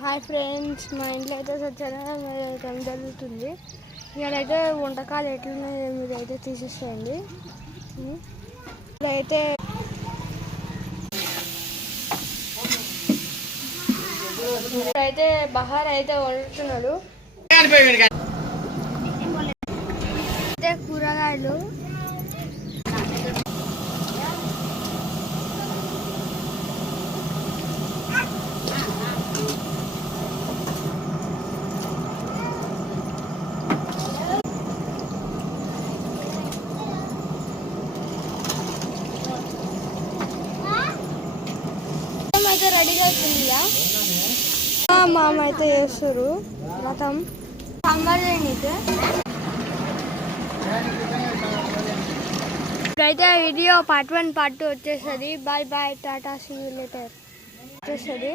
Hi friends, మా ఇంట్లో అయితే సత్యనారాయణ జరుగుతుంది. ఇక్కడైతే వంటకాలు ఎట్లున్నాయో మీరు అయితే తీసేసేయండి. ఇక్కడైతే బహార్ అయితే వండుతున్నాడు. అయితే కూరగాయలు అయితే రెడీగా అవుతుందిగా. మా అమ్మ అయితే చేస్తారు రథం సాంబార్ చేయనీకి. ఇప్పుడైతే వీడియో పార్ట్ 1 పార్ట్ 2 వచ్చేస్తుంది. Bye bye, tata, see you later వచ్చేస్తుంది.